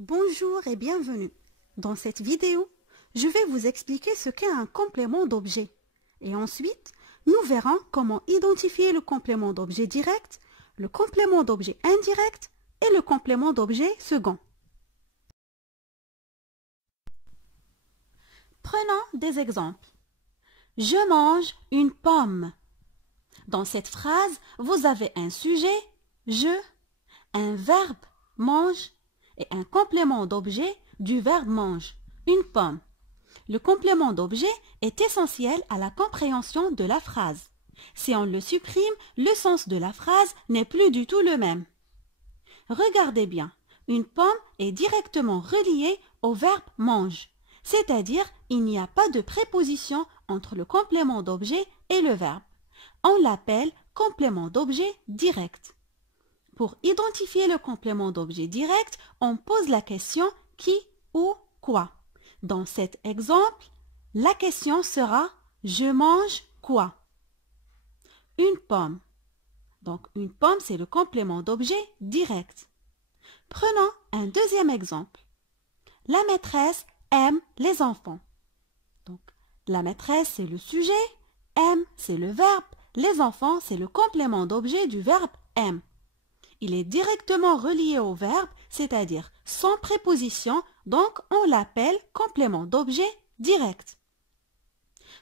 Bonjour et bienvenue. Dans cette vidéo, je vais vous expliquer ce qu'est un complément d'objet. Et ensuite, nous verrons comment identifier le complément d'objet direct, le complément d'objet indirect et le complément d'objet second. Prenons des exemples. Je mange une pomme. Dans cette phrase, vous avez un sujet, je, un verbe, mange, et un complément d'objet du verbe mange, une pomme. Le complément d'objet est essentiel à la compréhension de la phrase. Si on le supprime, le sens de la phrase n'est plus du tout le même. Regardez bien, une pomme est directement reliée au verbe mange, c'est-à-dire il n'y a pas de préposition entre le complément d'objet et le verbe. On l'appelle complément d'objet direct. Pour identifier le complément d'objet direct, on pose la question qui ou quoi. Dans cet exemple, la question sera « Je mange quoi ?» Une pomme. Donc une pomme, c'est le complément d'objet direct. Prenons un deuxième exemple. La maîtresse aime les enfants. Donc la maîtresse, c'est le sujet, aime, c'est le verbe, les enfants, c'est le complément d'objet du verbe aime. Il est directement relié au verbe, c'est-à-dire sans préposition, donc on l'appelle complément d'objet direct.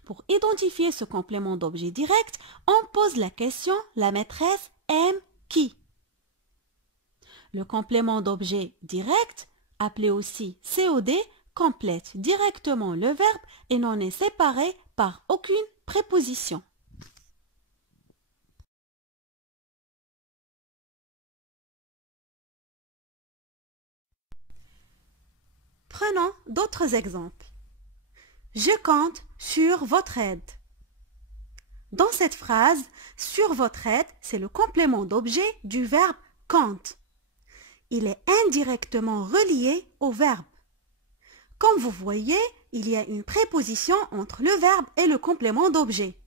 Pour identifier ce complément d'objet direct, on pose la question « La maîtresse aime qui ?» Le complément d'objet direct, appelé aussi COD, complète directement le verbe et n'en est séparé par aucune préposition. Prenons d'autres exemples. Je compte sur votre aide. Dans cette phrase, sur votre aide, c'est le complément d'objet du verbe compte. Il est indirectement relié au verbe. Comme vous voyez, il y a une préposition entre le verbe et le complément d'objet.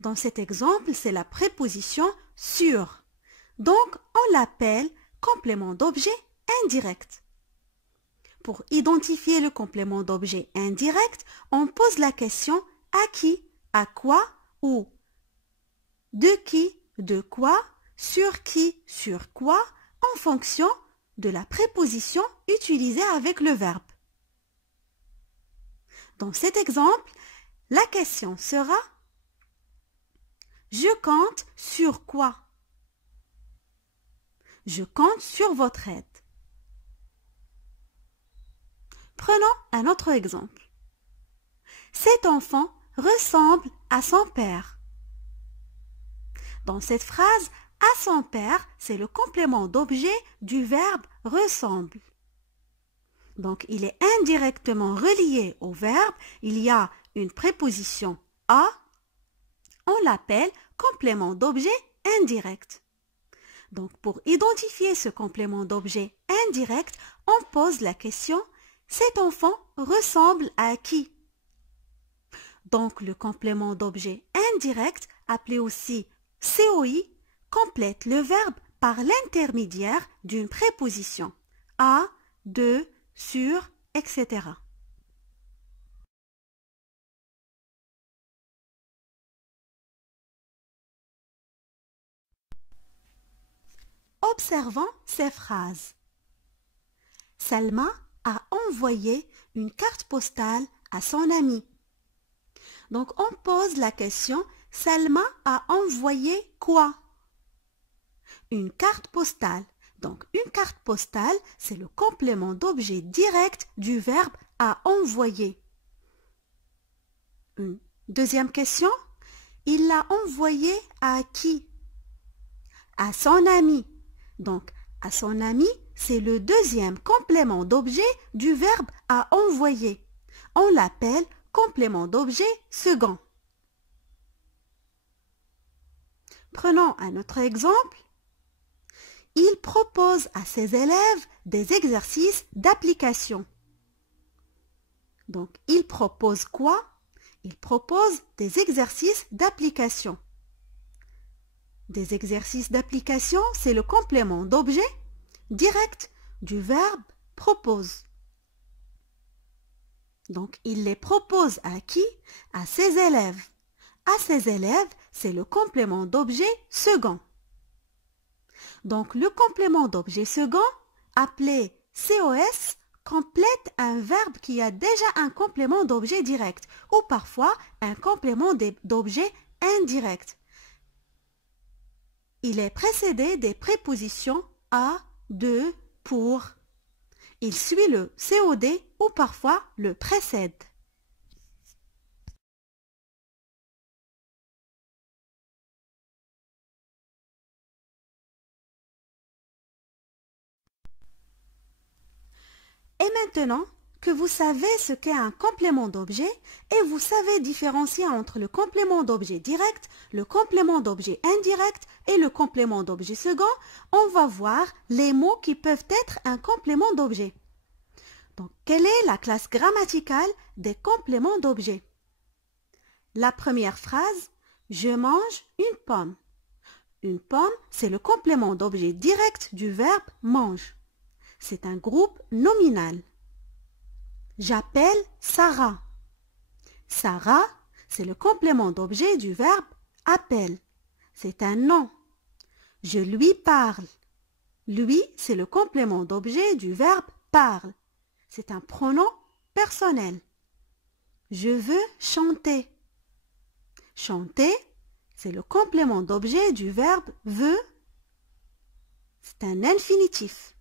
Dans cet exemple, c'est la préposition sur. Donc, on l'appelle complément d'objet indirect. Pour identifier le complément d'objet indirect, on pose la question à qui, à quoi ou de qui, de quoi, sur qui, sur quoi, en fonction de la préposition utilisée avec le verbe. Dans cet exemple, la question sera « Je compte sur quoi ?» Je compte sur votre aide. Prenons un autre exemple. Cet enfant ressemble à son père. Dans cette phrase, à son père, c'est le complément d'objet du verbe ressemble. Donc, il est indirectement relié au verbe. Il y a une préposition à. On l'appelle complément d'objet indirect. Donc, pour identifier ce complément d'objet indirect, on pose la question « Cet enfant ressemble à qui ?» Donc, le complément d'objet indirect, appelé aussi COI, complète le verbe par l'intermédiaire d'une préposition à, de, sur, etc. Observons ces phrases. Salma a envoyé une carte postale à son ami. Donc, on pose la question, Salma a envoyé quoi? Une carte postale. Donc, une carte postale, c'est le complément d'objet direct du verbe à envoyer. Une deuxième question, il l'a envoyé à qui? À son ami. Donc, à son ami, c'est le deuxième complément d'objet du verbe à envoyer. On l'appelle complément d'objet second. Prenons un autre exemple. Il propose à ses élèves des exercices d'application. Donc, il propose quoi? Il propose des exercices d'application. Des exercices d'application, c'est le complément d'objet direct du verbe propose. Donc, il les propose à qui? À ses élèves. À ses élèves, c'est le complément d'objet second. Donc, le complément d'objet second, appelé COS, complète un verbe qui a déjà un complément d'objet direct ou parfois un complément d'objet indirect. Il est précédé des prépositions à, de, pour. Il suit le COD ou parfois le précède. Et maintenant que vous savez ce qu'est un complément d'objet et vous savez différencier entre le complément d'objet direct, le complément d'objet indirect et le complément d'objet second, on va voir les mots qui peuvent être un complément d'objet. Donc, quelle est la classe grammaticale des compléments d'objet? La première phrase, je mange une pomme. Une pomme, c'est le complément d'objet direct du verbe mange. C'est un groupe nominal. J'appelle Sarah. Sarah, c'est le complément d'objet du verbe appelle. C'est un nom. Je lui parle. Lui, c'est le complément d'objet du verbe parle. C'est un pronom personnel. Je veux chanter. Chanter, c'est le complément d'objet du verbe veut. C'est un infinitif.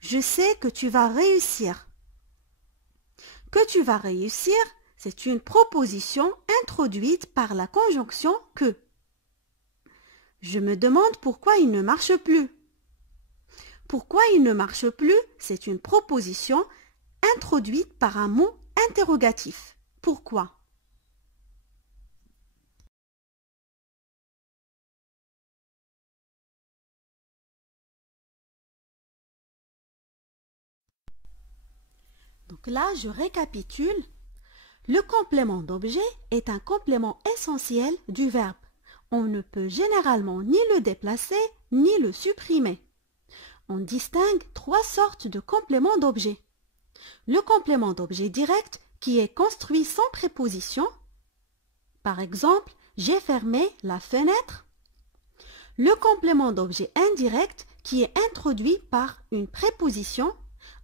Je sais que tu vas réussir. Que tu vas réussir, c'est une proposition introduite par la conjonction que. Je me demande pourquoi il ne marche plus. Pourquoi il ne marche plus, c'est une proposition introduite par un mot interrogatif. Pourquoi? Donc là, je récapitule. Le complément d'objet est un complément essentiel du verbe. On ne peut généralement ni le déplacer ni le supprimer. On distingue trois sortes de compléments d'objet. Le complément d'objet direct qui est construit sans préposition. Par exemple, j'ai fermé la fenêtre. Le complément d'objet indirect qui est introduit par une préposition,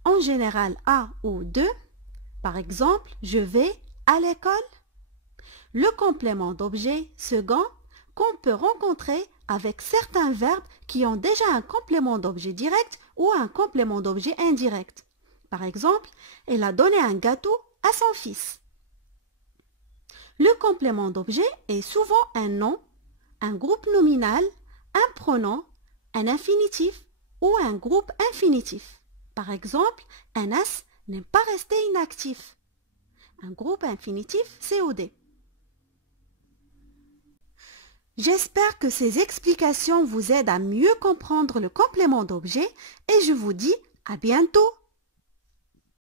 en général à ou de. Par exemple, je vais à l'école. Le complément d'objet second qu'on peut rencontrer avec certains verbes qui ont déjà un complément d'objet direct ou un complément d'objet indirect. Par exemple, elle a donné un gâteau à son fils. Le complément d'objet est souvent un nom, un groupe nominal, un pronom, un infinitif ou un groupe infinitif. Par exemple, un as n'est pas resté inactif. Un groupe infinitif COD. J'espère que ces explications vous aident à mieux comprendre le complément d'objet et je vous dis à bientôt.